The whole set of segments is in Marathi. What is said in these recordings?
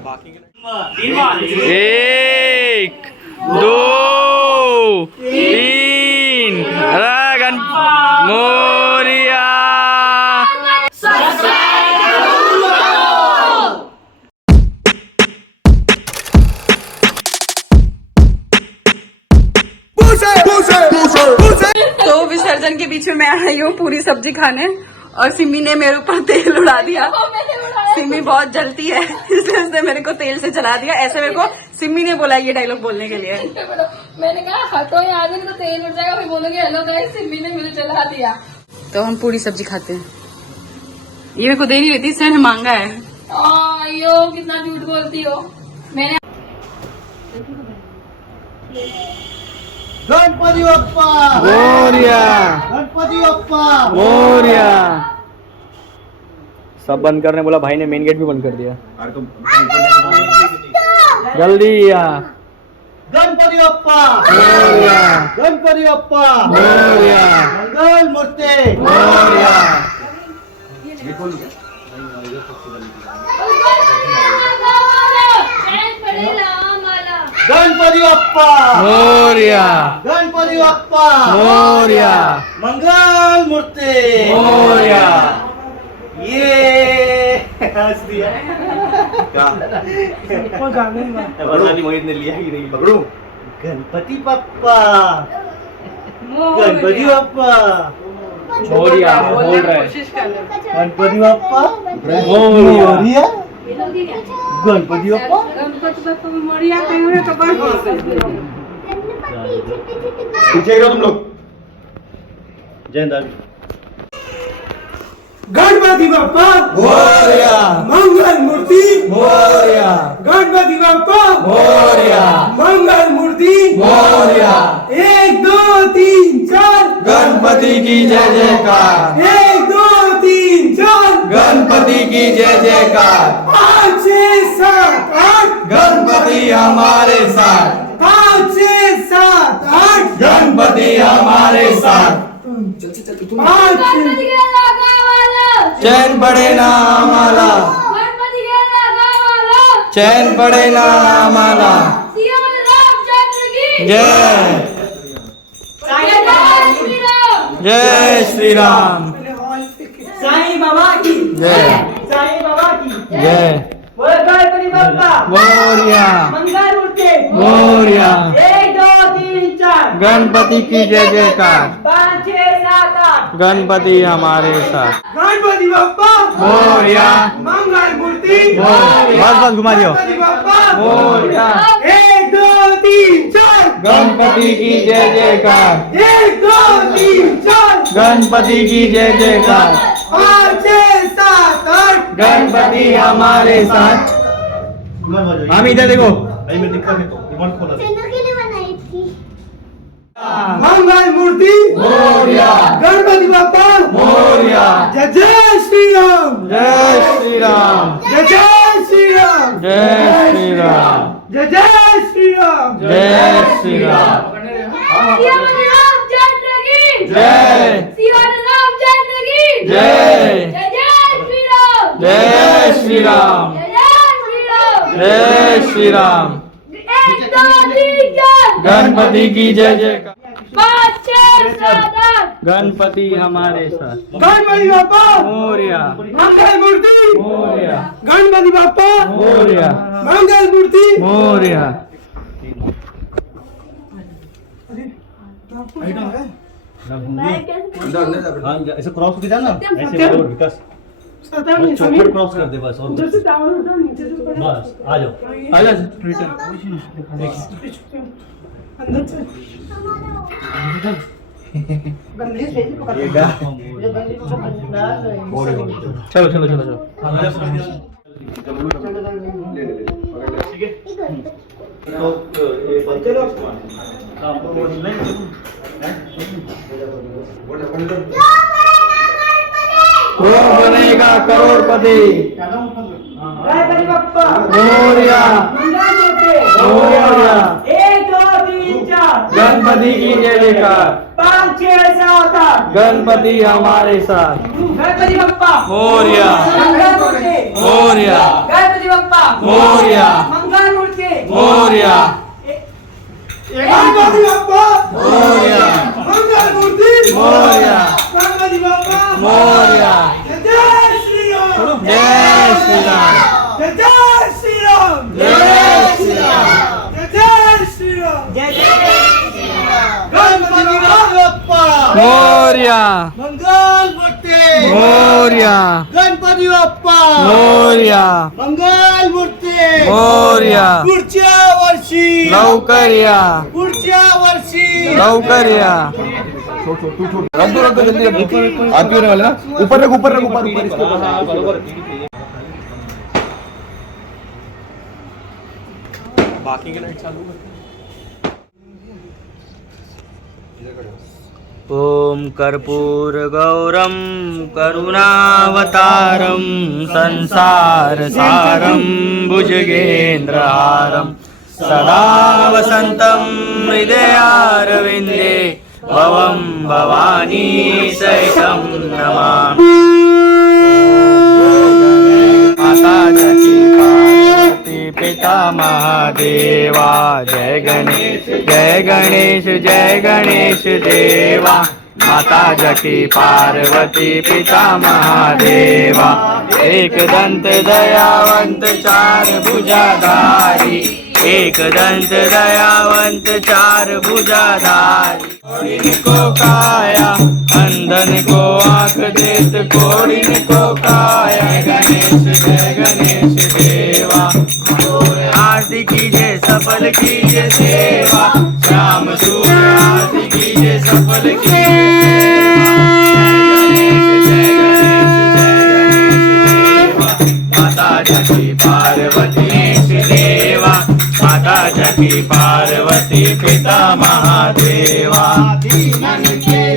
एक दो तीन गण मोरिया तो विसर्जन के बीच में मैं आई हूँ पूरी सब्जी खाने और सिमी ने मेरे ऊपर तेल उड़ा दिया। सिमी बहुत जलती है इसलिए उसने मेरे को तेल से जला दिया। ऐसे मेरे को सिमी ने बोला ये डायलॉग बोलने के लिए। मैंने कहा हटो यहाँ से तो तेल उड़ जाएगा, फिर बोलोगे हेलो गाइस सिमी ने मुझे जला दिया। तो हम पूरी सब्जी खाते हैं। ये मेरे को दे नहीं रही थी, इसने मांगा है। यो कितना झूठ बोलती हो। मैंने गणपति बप्पा मोरिया गणपति बप्पा मोरिया। सब बंद करने बोला, भाई ने मेन गेट भी बंद कर दिया। जल्दी आ गणपति बप्पा मोरिया गणपति बप्पा मोरिया मंगल मूर्ति मोरिया। गणपति बप्पा मोरिया गणपति बप्पा मोरिया मंगल मूर्ति मोरिया। ये हंस दिया मोहित ने लिया ही नहीं पकड़ू। गणपति बप्पा गणपति बप्पा मोरिया बोल रहा है। गणपति बप्पा मोरिया गणपति बप्पा पीछे गिरो तुम लोग। जय हिंद। गणपति बप्पा मोरिया मंगल मूर्ति मोरिया गणपति बप्पा मोरिया मंगल मूर्ति मोरिया। 1 2 3 4 गणपति की जय जयकार 1 2 3 4 गणपति की जय जयकार। 5 6 7 8 गणपति हमारे साथ 5 6 7 8 गणपति हमारे साथ। 5 चैन पड़े ना आम्हाला चैन पड़े ना आम्हाला। जय जय श्री राम साईं बाबा की जय साईं बाबा की जय बोले गणपति बप्पा मोरिया मंगल मूर्ति मोरिया 1 2 3 4 गणपति की जय जयकार 5 6 7 8 गणपति हमारे साथ। गणपति बप्पा मोरिया मंगल मूर्ति बस बस घुमा दियो। गणपति बप्पा मोरिया 1 2 3 4 गणपति की जय जयकार 1 2 3 4 गणपति की जय जयकार 5 6 7 8 गणपति हमारे साथ। हम इधर देखो। मंगल मूर्ति मोरिया गणपति बप्पा मोरिया जय जय श्री राम जय श्री राम जय जय श्री राम जय श्री राम जय जय श्री राम जय श्री राम जय जय जय श्री राम जय श्री राम गणपति की जय जयकार गणपति हमारे साथ। गणपति बप्पा मोरिया मंगल मूर्ति मोरिया गणपति बप्पा मोरिया मंगल मूर्ति मोरिया। ऐसे क्रॉस होके जाना ऐसे बराबर विकास चौखट क्रॉस कर दे बस और बस आ जाओ चलो चलो चलो चलो। कौन बनेगा करोड़पति गणपति बप्पा मोरिया मोरिया 1 2 3 4 गणपति की जय जयकार 5 6 7 8 गणपति हमारे साथ। गणपति बप्पा मोरिया मंगल मूर्ति मोरिया गणपति बाप्पा मोरया मंगल मूर्ती मोरया गणपती बाप्पा मोरया मंगल मूर्ती मोरया गणपती बाप्पा मोरया जय श्रीराम जय श्रीराम जय श्रीराम जय श्रीराम जय श्रीराम गणपती बाप्पा मोरया मंगल मूर्ती मोरया गणपती बाप्पा मोरया मंगल मूर्ती मोरया पुढच्या वर्षी लवकर या पुढच्या वर्षी लवकर या रख दो जल्दी आरती होने वाले ना ऊपर रख ऊपर इसके ऊपर बाकी के लाइट चालू कर ॐ कर्पूरगौरं करुणावतारं संसारसारं भुजगेन्द्रहारं सदा वसन्तं हृदयारविन्दे भवं भवानी सहितं नमामि माता जकी पार्वती पिता महादेवा जय गणेश जय गणेश जय गणेश देवा माता जकी पार्वती पिता महादेवा एक दंत दयावंत चार भुजाधारी एक दंत दयावंत चार भुजाधारी कोड़िन को काया अंधन को आंख देत कोड़िन को काया जय गणेश देवा आरती कीजिए सफल कीजिए सेवा श्याम सूर्य आरती कीजिए सफल माता जकी पार्वती देवा माता जकी पार्वती पिता महादेवा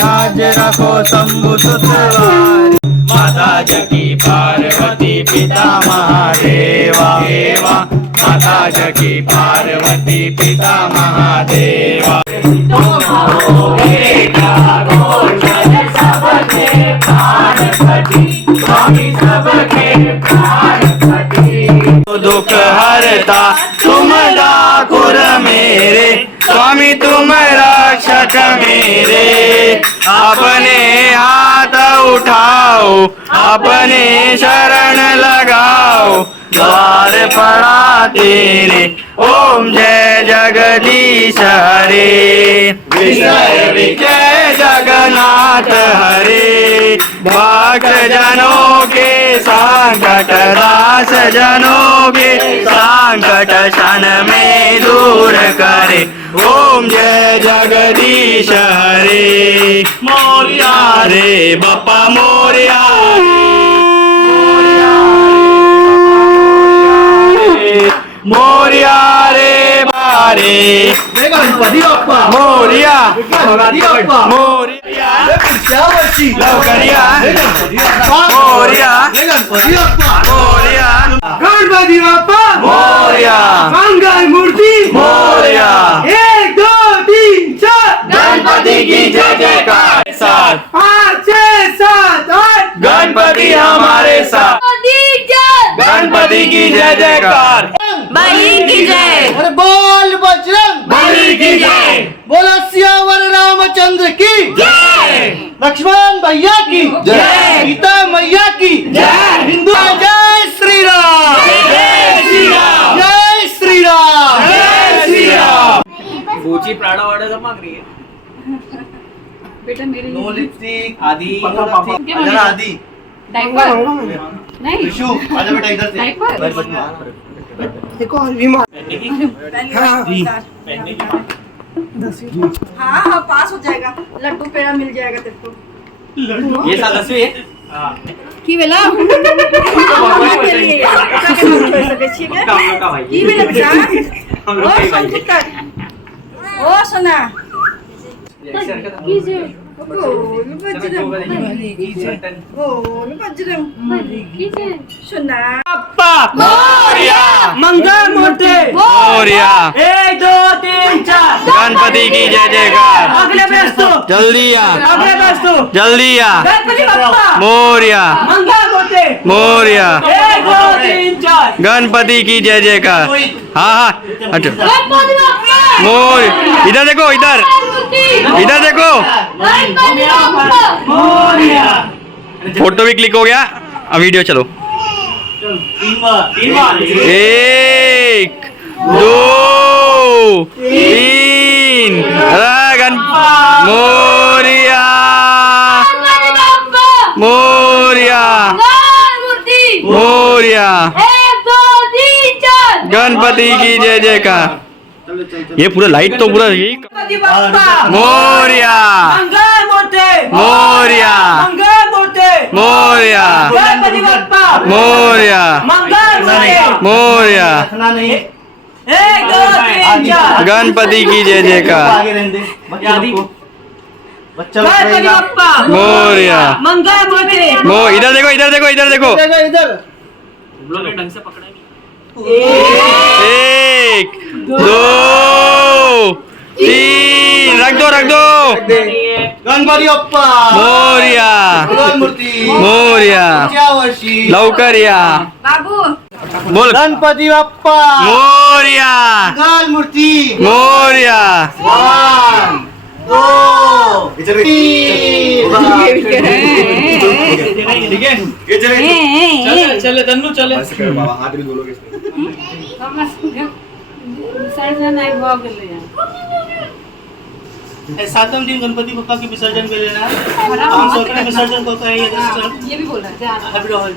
लाज रखो शंभु सुतवारी माता जकी पार्वती पिता महादेवा देवा माता जकी पार्वती पिता महादेवा दुख हरता तुम ठाकुर मेरे स्वामी तुम रक्षक मेरे अपने हाथ उठाओ अपने शरण लगाओ द्वार पड़ा तेरे ओम जय जगदीश हरे विजय विजय जगन्नाथ हरे भक्त जनों के संकट दास जनों के संकट क्षण में दूर करे ओम जय जगदीश हरे मोरया रे बापा मोरया मोरया रे बारे गणपती बाप्पा मोरया गणपती बाप्पा मोरया पुढच्या वर्षी लवकर या गणपती बाप्पा मोरया गणपती बाप्पा मोरया गणपती बाप्पा मोरया मंगल मूर्ती मोरया 1 2 3 4 गणपति की जय जयकार साथ 5 6 7 8 गणपति हमारे साथ गणपति की जय जयकार बली की जय अरे बोल बजरंग बली की जय बोलो सियावर रामचंद्र की जय लक्ष्मण भैया की जय सीता मैया की जय हिंदू जय श्री राम जय श्री राम जय श्री राम जय श्री राम गोची प्राणा वाढायला माग रही है बेटा मेरे नो लिपस्टिक आधी जरा आदि डायपर नहीं विशु आजा बेटा इधर से डायपर हाँ हाँ पास हो जाएगा लड्डू पेड़ा मिल जाएगा तेरे को ये साल 10वीं है की बेला के लिए छोड़ सके ठीक है हम लोग का भाई की मिले बेटा हम लोग ओ का ही भाई संकुतर ओ सोना की जय गोल बजरंग गोल बजरंग की जय सोना मोरया मंगल मूर्ति मोरया 1 2 3 4 गणपति की जय जयकार अगले बेस तो जल्दी आ अगले बेस तो जल्दी आ गणपति बाप्पा मोरया मंगल मूर्ति मोरया 1 2 3 4 जय गणपति की जय जयकार हाँ हाँ अच्छा गणपति बप्पा मोर इधर देखो इधर देखो गणपति बप्पा मोरिया फोटो भी क्लिक हो गया अब वीडियो चलो 3 बार 1 2 3 मोरिया गणपति बप्पा मोरिया मूर्ति मोरिया 1 2 3 4 गणपति की जय जयकार ये पूरा लाइट तो पूरा यही मोरिया मंगल मूर्ति मोरिया मंगल मूर्ति मोरिया गणपति बप्पा मोरिया मंगल मूर्ति मोरिया रखना नहीं 1 2 3 4 गणपति की जय जयकार आगे रहने दे बच्चा गणपति बप्पा मोरिया मंगल मूर्ति मो इधर देखो इधर देखो इधर देखो इधर लोग ढंग से पकड़ा 1 2 3 रख दो गणपति बप्पा मोरिया मूर्ति मोरिया वर्षी लवकर या बाबू बोल गणपति बप्पा मोरिया मंगल मूर्ति मोरिया 1 2 ठीक है चले तन्नू चले बाबा हाथ भी बोलोगे सातम दिन गणपति बप्पा के विसर्जन के लेना हम सबके विसर्जन को कहे ये भी बोल रहा है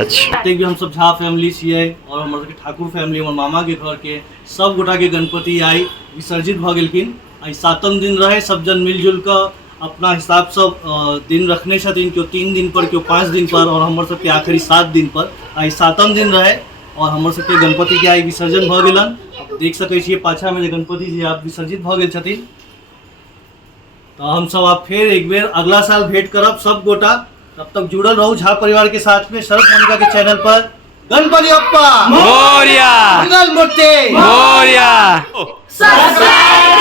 अच्छा भी हम सब झा फैमिली छियै और हमर सबके ठाकुर फैमिली हमर मामा के घर के सब गोटा के गणपति आई विसर्जित भ गेलखिन आई सातम दिन रहे सब जन मिलजुल कर अपना हिसाब सब दिन रखने छथिन क्यों 3 दिन पर क्यों 5 दिन पर और हमर सबके आखिरी 7 दिन पर आई सातम दिन रहे और हमर सबके गणपति के आई विसर्जन भ गेलन देख सकै छियै पाछा में गणपति जी आप विसर्जित भ गेल छथिन तो हम सब आप फिर एक बेर अगला साल भेंट करब सब गोटा तब तक जुड़ल रहू झा परिवार के साथ में शरद मोनिका के चैनल पर गणपति बप्पा मोरिया मंगल मूर्ति मोरिया सब्सक्राइब